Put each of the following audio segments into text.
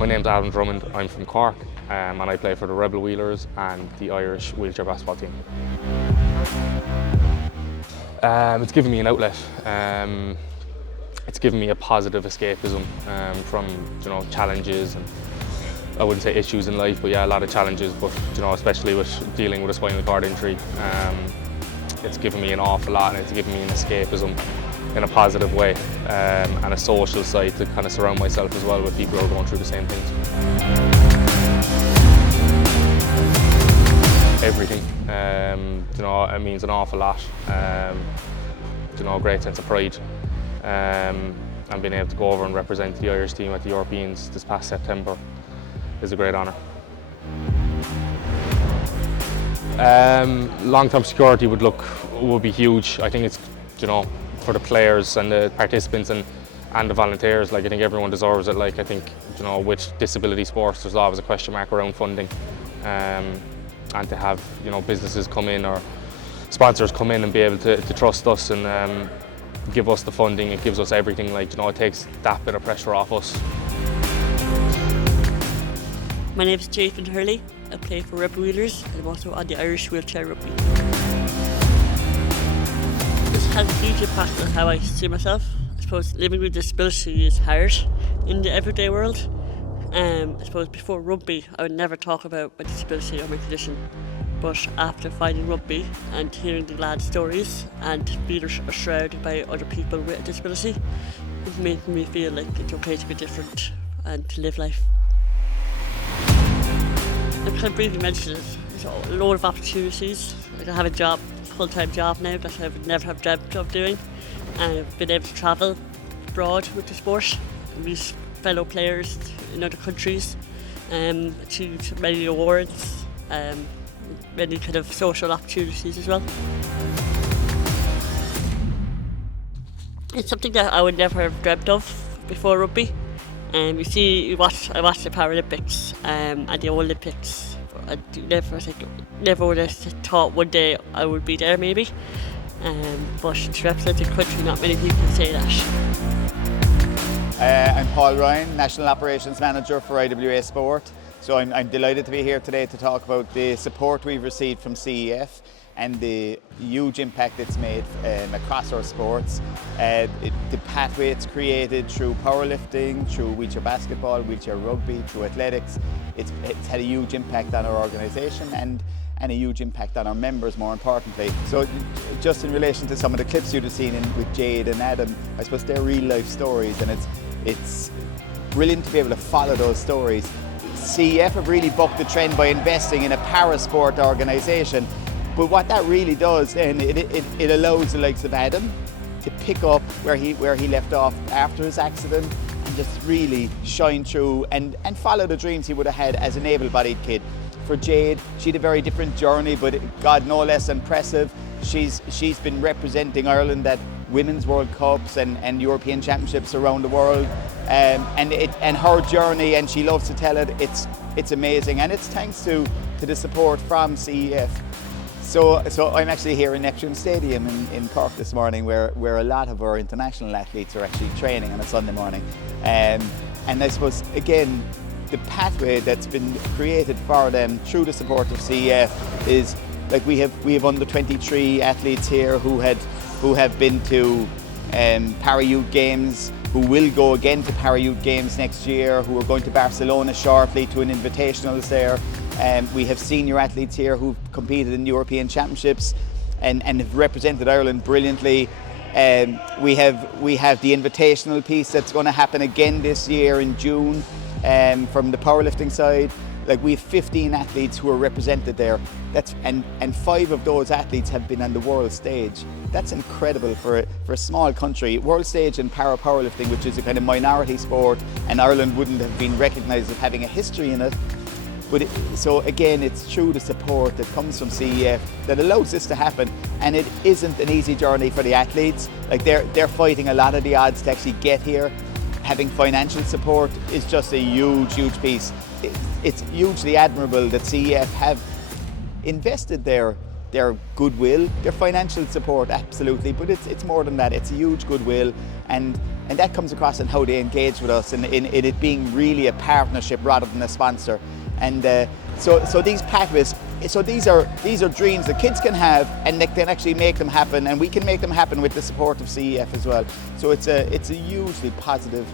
My name's Adam Drummond, I'm from Cork, and I play for the Rebel Wheelers and the Irish wheelchair basketball team. It's given me an outlet. It's given me a positive escapism from challenges, and I wouldn't say issues in life, but yeah, a lot of challenges, but especially with dealing with a spinal cord injury. It's given me an awful lot, and it's given me an escapism in a positive way, and a social side to kind of surround myself as well with people who are going through the same things. Everything, it means an awful lot. A great sense of pride, and being able to go over and represent the Irish team at the Europeans this past September is a great honour. Long-term security would be huge. I think it's for the players and the participants and the volunteers. Like, I think everyone deserves it. Like, I think with disability sports, there's always a question mark around funding, and to have businesses come in or sponsors come in and be able to trust us and give us the funding. It gives us everything. Like, it takes that bit of pressure off us. My name is Jade Hurley. I play for Rebel Wheelers and I'm also on the Irish wheelchair rugby. This has a huge impact on how I see myself. I suppose living with disability is hard in the everyday world. I suppose before rugby I would never talk about my disability or my condition. But after finding rugby and hearing the lads' stories and being surrounded by other people with a disability, it made me feel like it's okay to be different and to live life. I kind of briefly mentioned it. There's a load of opportunities. Like, I have a job, full-time job now that I would never have dreamt of doing, and I've been able to travel abroad with the sport and meet fellow players in other countries, achieved many awards, many kind of social opportunities as well. It's something that I would never have dreamt of before rugby. I watched the Paralympics and the Olympics. I never would have thought one day I would be there, maybe. But to represent the country, not many people say that. I'm Paul Ryan, National Operations Manager for IWA-Sport. So I'm delighted to be here today to talk about the support we've received from CEF and the huge impact it's made across our sports. The pathway it's created through powerlifting, through wheelchair basketball, wheelchair rugby, through athletics. It's had a huge impact on our organisation and a huge impact on our members, more importantly. So just in relation to some of the clips you'd have seen with Jade and Adam, I suppose they're real life stories, and it's brilliant to be able to follow those stories. CEF have really bucked the trend by investing in a parasport organisation. But what that really does, then, it allows the likes of Adam to pick up where he left off after his accident and just really shine through and follow the dreams he would have had as an able-bodied kid. For Jade, she had a very different journey, but God, no less impressive. She's been representing Ireland at Women's World Cups and European Championships around the world, and her journey, and she loves to tell it. It's amazing, and it's thanks to the support from CEF. So I'm actually here in Neptune Stadium in Cork this morning, where a lot of our international athletes are actually training on a Sunday morning. And I suppose, again, the pathway that's been created for them through the support of CEF is, like, we have under 23 athletes here who have been to Para-Youth Games, who will go again to Para-Youth Games next year, who are going to Barcelona shortly to an invitationals there. We have senior athletes here who've competed in European Championships and have represented Ireland brilliantly. We have the invitational piece that's going to happen again this year in June from the powerlifting side. Like, we have 15 athletes who are represented there. And 5 of those athletes have been on the world stage. That's incredible for a small country. World stage in powerlifting, which is a kind of minority sport, and Ireland wouldn't have been recognised as having a history in it. But so again, it's through the support that comes from CEF that allows this to happen, and it isn't an easy journey for the athletes. Like, they're fighting a lot of the odds to actually get here. Having financial support is just a huge piece. It's hugely admirable that CEF have invested their goodwill, their financial support, absolutely, but it's more than that. It's a huge goodwill, and And that comes across in how they engage with us and in it being really a partnership rather than a sponsor. And so these pathways, so these are dreams that kids can have, and they can actually make them happen, and we can make them happen with the support of CEF as well. So it's a hugely positive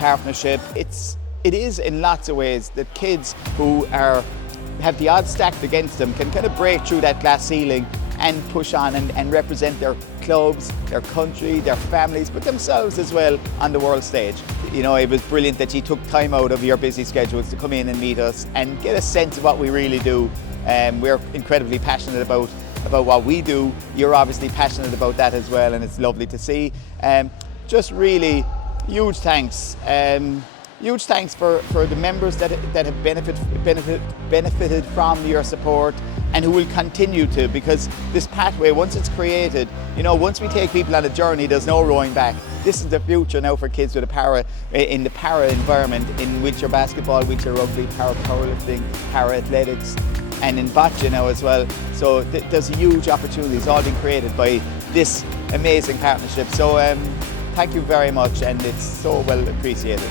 partnership. It is in lots of ways that kids who have the odds stacked against them can kind of break through that glass ceiling and push on and represent their clubs, their country, their families, but themselves as well on the world stage. You know, it was brilliant that you took time out of your busy schedules to come in and meet us and get a sense of what we really do. We're incredibly passionate about what we do. You're obviously passionate about that as well, and it's lovely to see. Just really huge thanks. Huge thanks for the members that have benefited from your support and who will continue to, because this pathway, once it's created, you know, once we take people on a journey, there's no rowing back. This is the future now for kids with in the para environment, in wheelchair basketball, wheelchair rugby, para powerlifting, para athletics, and in bocce now as well. So there's huge opportunities all being created by this amazing partnership. So thank you very much, and it's so well appreciated.